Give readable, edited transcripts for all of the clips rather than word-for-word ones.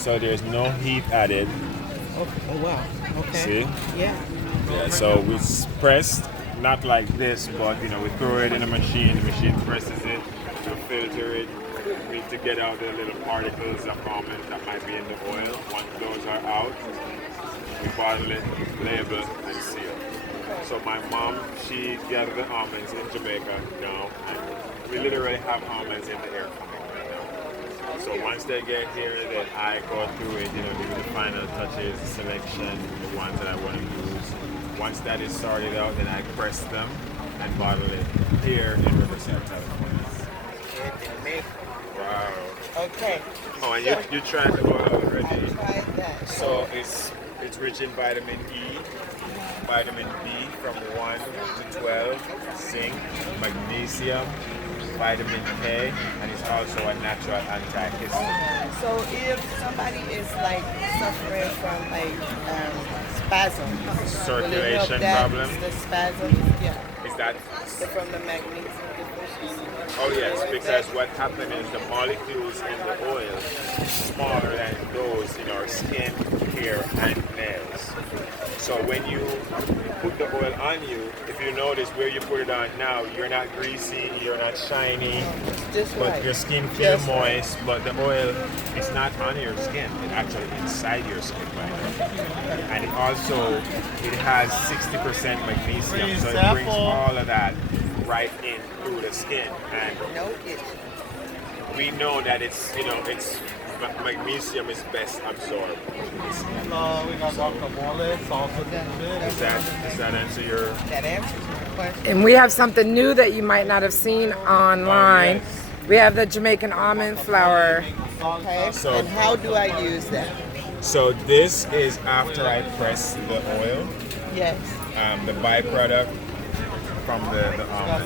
So there's no heat added. Oh wow. Okay. See? Yeah. Yeah, so we press, not like this, but we throw it in a machine, the machine presses it to filter it, to get out the little particles of almonds that might be in the oil. Once those are out, we bottle it, label, and seal. So my mom, she gathered the almonds in Jamaica now, and we literally have almonds in the air coming right now. So once they get here, then I go through it, do the final touches, the selection, the ones that I want to use. Once that is sorted out, then I press them and bottle it here in Riverside, California. Wow. Okay. Oh, and you tried the oil already. I tried that. So it's rich in vitamin E, vitamin B from 1 to 12, zinc, magnesium, vitamin K, and it's also a natural antihistamine. So if somebody is like suffering from like spasm, Circulation problem? The spasm, yeah. Is that? From the magnesium deficiency. Oh yes, because what happens is the molecules in the oil smaller than those in our skin, hair, and nails. So when you put the oil on you, if you notice where you put it on now, you're not greasy, you're not shiny, but your skin feels moist, but the oil is not on your skin, it's actually inside your skin right now. And it also, it has 60% magnesium, so it brings all of that right in through the skin. And we know that it's magnesium is best absorbed. We got guacamole, salsa. Does that answer your? That answers my question. And we have something new that you might not have seen online. Oh, yes. We have the Jamaican almond flour. Okay. So- and how do I use that? So this is after I press the oil, Yes. the byproduct from the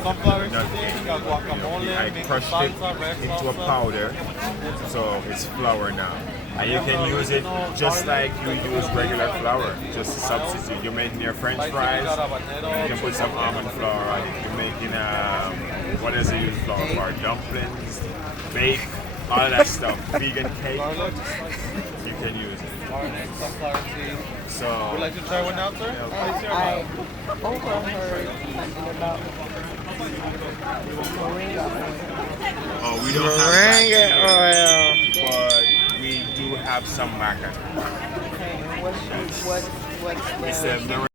sunflower nut seeds, we got guacamole, I crushed it into a powder, so it's flour now. And you can use it just like you use regular flour, just a substitute. You're making your French fries, you can put some almond flour on it. You're making, what else do you use flour for? Dumplings, bake, all of that stuff. Vegan cake, you can use it. Sunflower seeds. So, Would you like to try one now, sir? I overheard something about moringa. oh, we don't have Moringa that oil. here, but we do have some maca. Okay. And what's It's the a